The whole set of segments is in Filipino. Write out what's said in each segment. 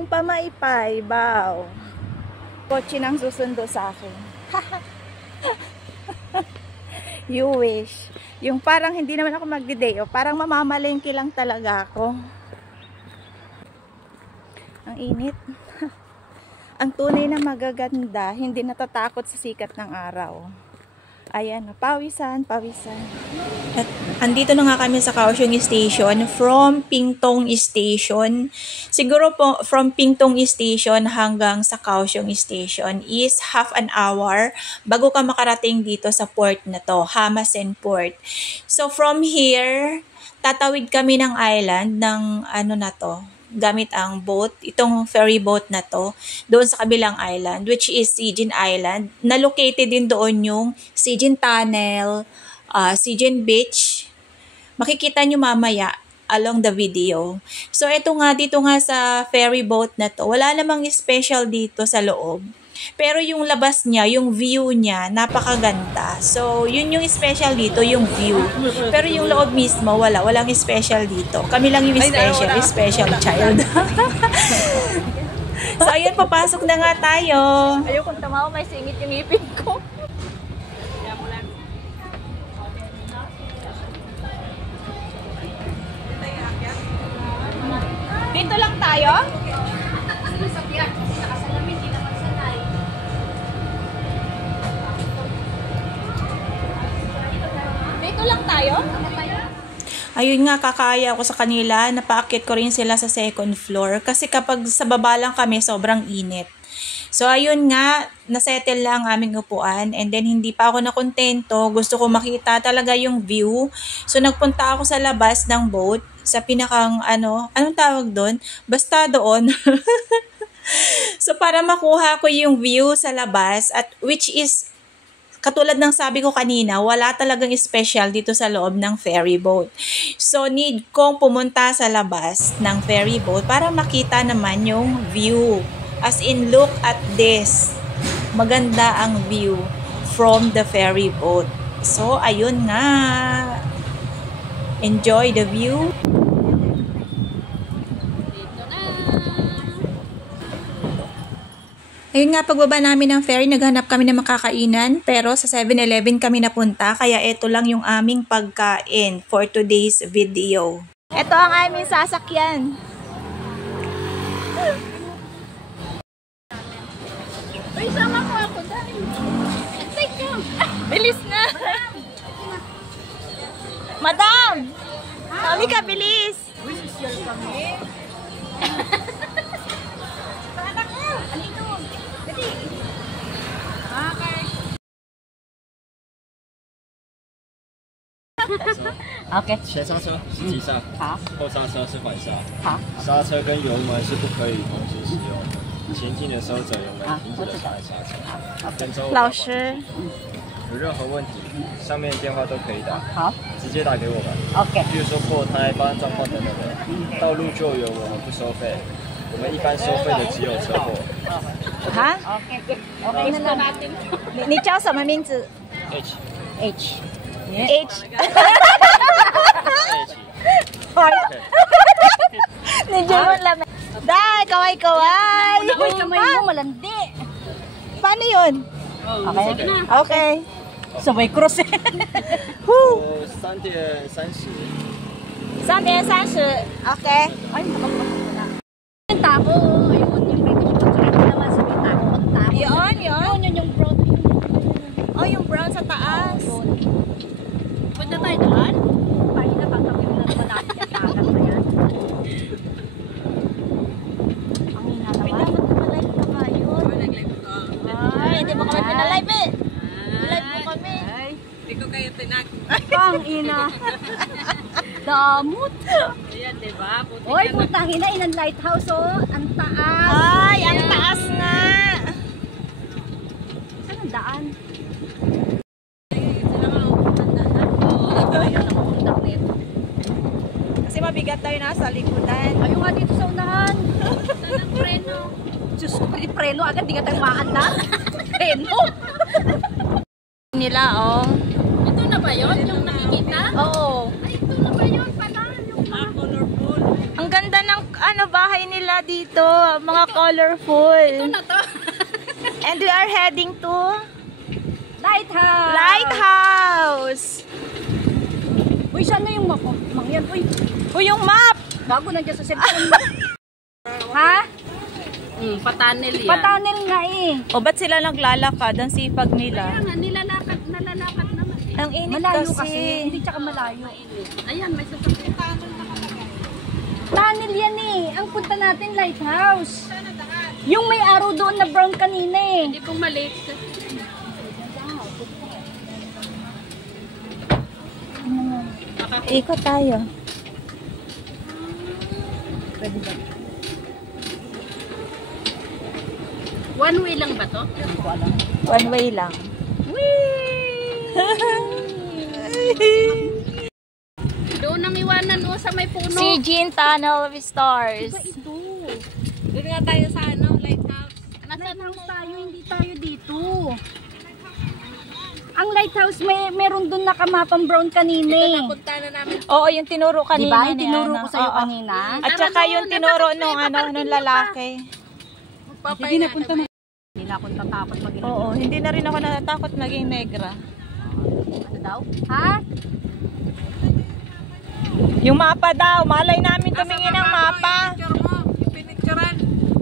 Ang pamaypay, baw. Kotse nang susundo sa akin. You wish. Yung parang hindi naman ako magdideo. Parang mamamalengke lang talaga ako. Ang init. Ang tunay na magaganda, hindi natatakot sa sikat ng araw. Ayan, pawisan, pawisan. At andito na nga kami sa Kaohsiung Station from Pingtung Station. Siguro po from Pingtung Station hanggang sa Kaohsiung Station is half an hour bago ka makarating dito sa port na to, Hamasen Port. So from here, tatawid kami ng island ng ano na to, gamit ang boat, itong ferry boat na to, doon sa kabilang island, which is Sijin Island, na located din doon yung Sijin Tunnel, Sijin Beach. Makikita nyo mamaya along the video. So, ito nga, dito nga sa ferry boat na to, wala namang special dito sa loob. Pero yung labas niya, yung view niya, napakaganda. So, yun yung special dito, yung view. Pero yung loob mismo, walang special dito. Kami lang yung special child. So, ayun, papasok na nga tayo. Ayokong tamawa, may singit yung ngipin ko. Dito lang tayo? Dito lang tayo? Ayun nga, kakaya ako sa kanila. Napaakyat ko rin sila sa second floor. Kasi kapag sa baba lang kami, sobrang init. So, ayun nga, nasettle lang ang aming upuan. And then, hindi pa ako nakontento. Gusto ko makita talaga yung view. So, nagpunta ako sa labas ng boat. Sa pinakang, anong tawag doon? Basta doon. So, para makuha ko yung view sa labas. At which is, katulad ng sabi ko kanina, wala talagang special dito sa loob ng ferry boat. So, need kong pumunta sa labas ng ferry boat para makita naman yung view. As in, look at this. Maganda ang view from the ferry boat. So, ayun nga. Enjoy the view. Ayun nga, pagbaba namin ng ferry, naghanap kami ng makakainan, pero sa 7-Eleven kami napunta, kaya ito lang yung aming pagkain for today's video. Ito ang aming sasakyan. Uy, sama ko ako dahil. Take ko. Bilis na! Madam! Halika, bilis! Uy, social kami. OK， 前刹车是急刹，好，后刹车是缓刹，好，刹车跟油门是不可以同时使用的。前进的时候走油门，停止的时候按刹车。跟着我。老师，有任何问题，上面电话都可以打，好，直接打给我们。 OK， 比如说破胎、发生状况等等的，道路救援我们不收费，我们一般收费的只有车祸。哈 OK， Gusto natin. 你叫什么名字 H H， ？H。 Medyo malamig. Dai, kaway-kaway. Uy, kamay mo malandi. Paano yun? OK， Okay. sabay cross eh. 我3:30。 3:30. Okay. Ay, nakapagod na. Yung tako, yung British contract naman sa may tako. Ang tako. Yun. Yun yung brown. Oh, yung brown sa taas. Punta tayo doon? Ay, natatapin na naman natin yung tagat na yan. Ang hina naman. Dapat na-live pa kayo. Nag-live ko. Ay, hindi mo kami pinalive eh. Live mo kami. Ay, hindi ko kayo tinag. Pang ina. Damot. Ayan, diba? Oy, putang ina, inang lighthouse oh. Ang taas. Ay, ang taas nga. Saan ang daan? Kasi mabigat tayo nasa likutan. Ayaw nga dito sa unahan. Saan ang preno? Diyos ko, preno agad, di ka tayo maanda. Preno? Nila, oh. Ito na ba yun? Yung nakikita? Oo. Ay, ito na ba yun? Pala, yung colorful. Ang ganda ng bahay nila dito. Mga colorful. Ito na to. And we are heading to Lighthouse. Lighthouse. Uy, saan na yung map? Mangyan, uy. Uy, yung map. Gago nandiyan sa cellphone mo. Ha? Patanel yan. Patanel nga eh. O, ba't sila naglalakad? Ang sipag nila. Kaya nga, nalalakad naman eh. Ang init Malayo kasi. Hindi tsaka malayo. Ayan, may sasakyan. Tunnel yan eh. Ang punta natin, lighthouse. Yung may araw doon na brown kanina eh. Hindi pong maliit. Ikot tayo. One way lang ba to? One way lang. Doon ang iwanan o sa may puno. Si Jean Tunnel of Stars. Ito. Doon nga tayo sa lighthouse. Lighthouse tayo, hindi tayo dito. Ang lighthouse meron doon nakamapang brown kanina eh. Napunta na namin. Oo, yung tinuro kanina. Diba? Yung tinuro ko sa'yo kanina. At saka yung tinuro nung lalaki. Sige na, punta mo. Hindi na akong tatakot maging Oo, hindi na rin ako natatakot maging negra. ano daw? Ha? Yung mapa daw, malay namin tumingin ng mapa. Yung pinicturan.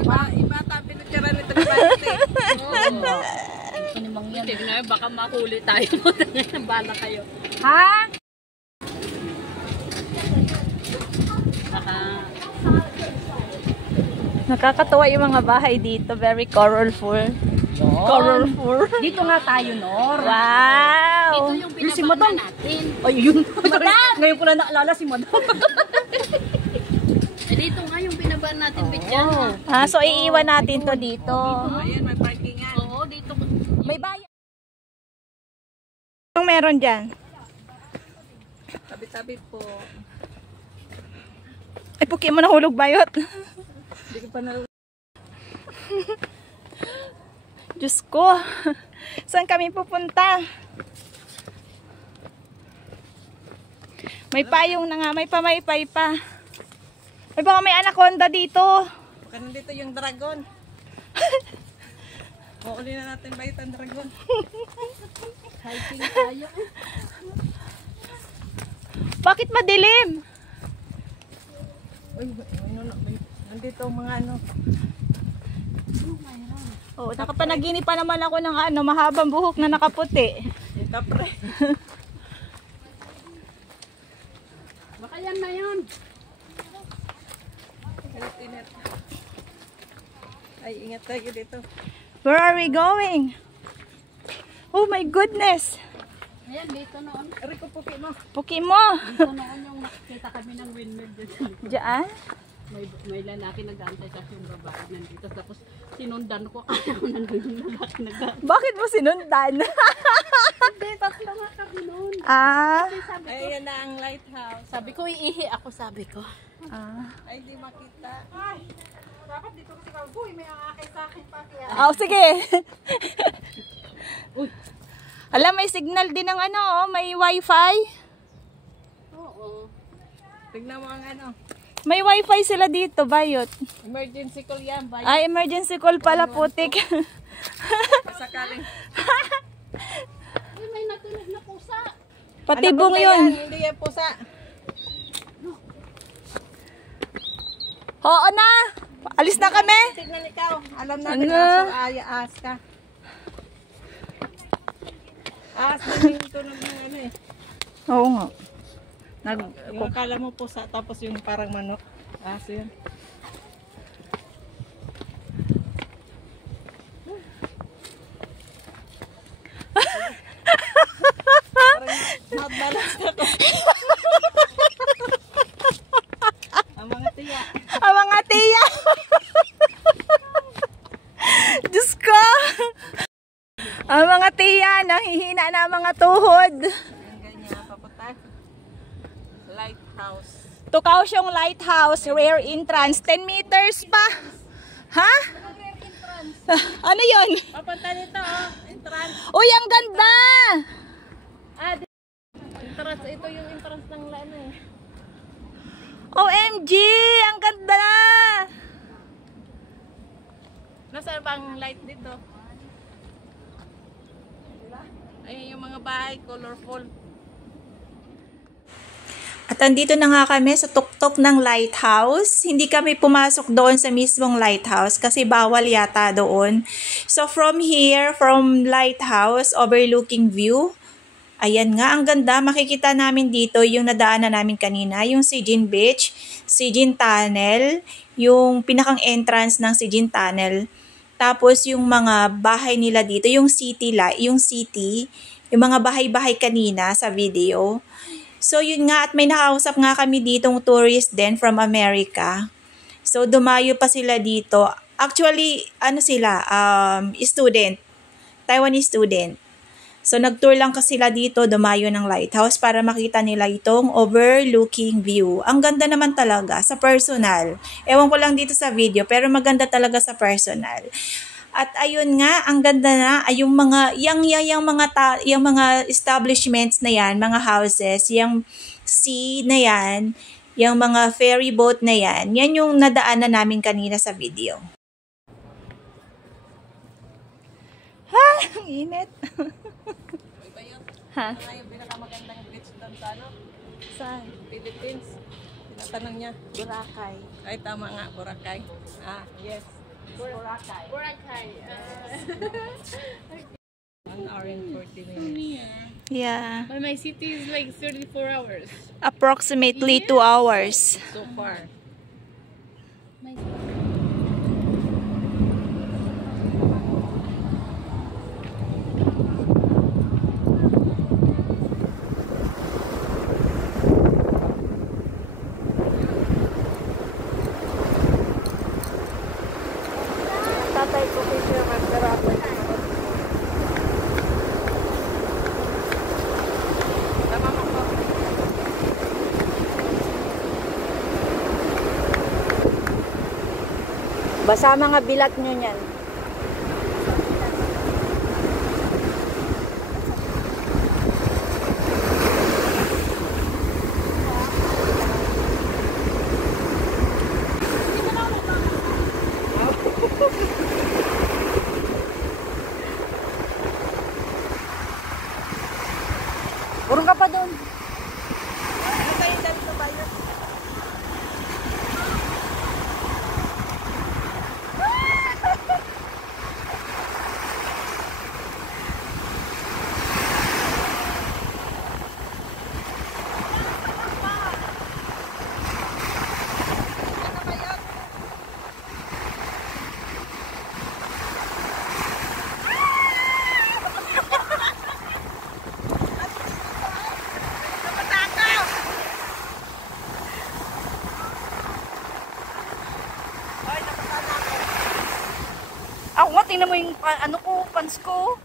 Iba ata pinicturan nito ni Bante. Sinimang yan. Tignan na, baka mahuli tayo. Bala kayo. Ha? Baka... Nakakatuwa yung mga bahay dito, very colorful. Colorful. Dito nga tayo, Nor. Wow! Ito yung pinabana natin. Ay, yun. Madam! Ngayon ko na naalala si Madam. Dito nga yung pinabana natin, Bityan. So iiwan natin to dito. Ayan, may parkingan. Oo, dito. May bayan. Anong meron dyan? Tabi-tabi po. Ay, puki mo nahulog bayot. Hindi ko pa nalulog. Diyos ko. Saan kami pupunta? May payong na nga. May pamaypay pa. Ay, baka may anaconda dito. Baka nandito yung dragon. Mauli na natin bayot ang dragon. Hiking tayo. Bakit madilim? Uy, nandito ang mga ano. Oh, nakapanaginip pa naman ako ng mahabang buhok na nakaputi. Ito pre. Baka yan na yun. Ingat. Ay, ingat tayo dito. Where are we going? Oh my goodness. Ayan, dito noon. Aray ko puki mo. Puki mo. Dito noon yung nakita kami ng windmill dito. Diyan? May lalaki nag-aantay tapos yung babae nandito. Tapos sinundan ko kaya ko nandun yung lalaki nag-aantay. Bakit mo sinundan? Hindi, tatlo nga kami noon. Ayan na ang lighthouse. Sabi ko, iihi ako, sabi ko. Ay, di makita. Dapat dito kasi kagoy, may angakay sa akin pa kaya. Oh, sige. Uy. Alam, may signal din ng may wifi. Oo. Tignan mo ang ano. May wifi sila dito, bayot. Emergency call yan. Bayo. Ay, emergency call pala, putik. Sakaling. Uy, may natulog na pusa. Patibong Ano po ba yun. yan? Hindi yan pusa. Oo na. Alis na kami. Tignan ikaw. Alam natin Ano? aso, aas ka. Aas din yung tunog ng ano eh. Oo nga. Yung akala mo pusa tapos yung parang manok. Aso yun. Parang not balanced ako. Ang mga tiya. Ang mga tiya. Diyos ko. Ang mga tiya, nahihina na ang mga tuhod. Ang ganyan, papunta. Lighthouse. Tukaosyong Lighthouse, rear entrance. 10 meters pa. Ha? Ano yun? Papunta dito, oh. Entrance. Uy, ang ganda! Entrance. Ito yung entrance ng lana eh. OMG! Ang ganda na! Nasaan pang light dito? Ay, yung mga bahay, colorful. At andito na nga kami sa tuktok ng lighthouse. Hindi kami pumasok doon sa mismong lighthouse kasi bawal yata doon. So from here, from lighthouse, overlooking view, ayan nga, ang ganda. Makikita namin dito yung nadaanan namin kanina, yung Sijin Beach, Sijin Tunnel, yung pinakang entrance ng Sijin Tunnel. Tapos yung mga bahay nila dito, yung city, yung mga bahay-bahay kanina sa video. So yun nga, at may nakausap nga kami ditong tourist din from America. So dumayo pa sila dito. Actually, ano sila, student, Taiwanese student. So nag-tour lang kasi sila dito, dumayo ng lighthouse para makita nila itong overlooking view. Ang ganda naman talaga sa personal. Ewan ko lang dito sa video, pero maganda talaga sa personal. At ayun nga, ang ganda na ay yung mga yung mga establishments na yan, mga houses, yung sea na yan, yung mga ferry boat na yan. Yan yung nadaanan namin kanina sa video. Ha, ang init. Ha? Yung pinakamagandang beach doon sa ano? Saan? Philippines. Tinatanong niya. Boracay. Ay, tama nga, Boracay. Ah, yes. Boracay. Boracay. 1 hour and 40 minutes. Yeah. But my city is like 34 hours. Approximately 2 hours. So far. Tatay ko picture magdarapay. Tama mo po. Basa mga bilat nyo yan. Urong ka pa doon. Ako nga, tingnan mo yung ano ko, pants ko.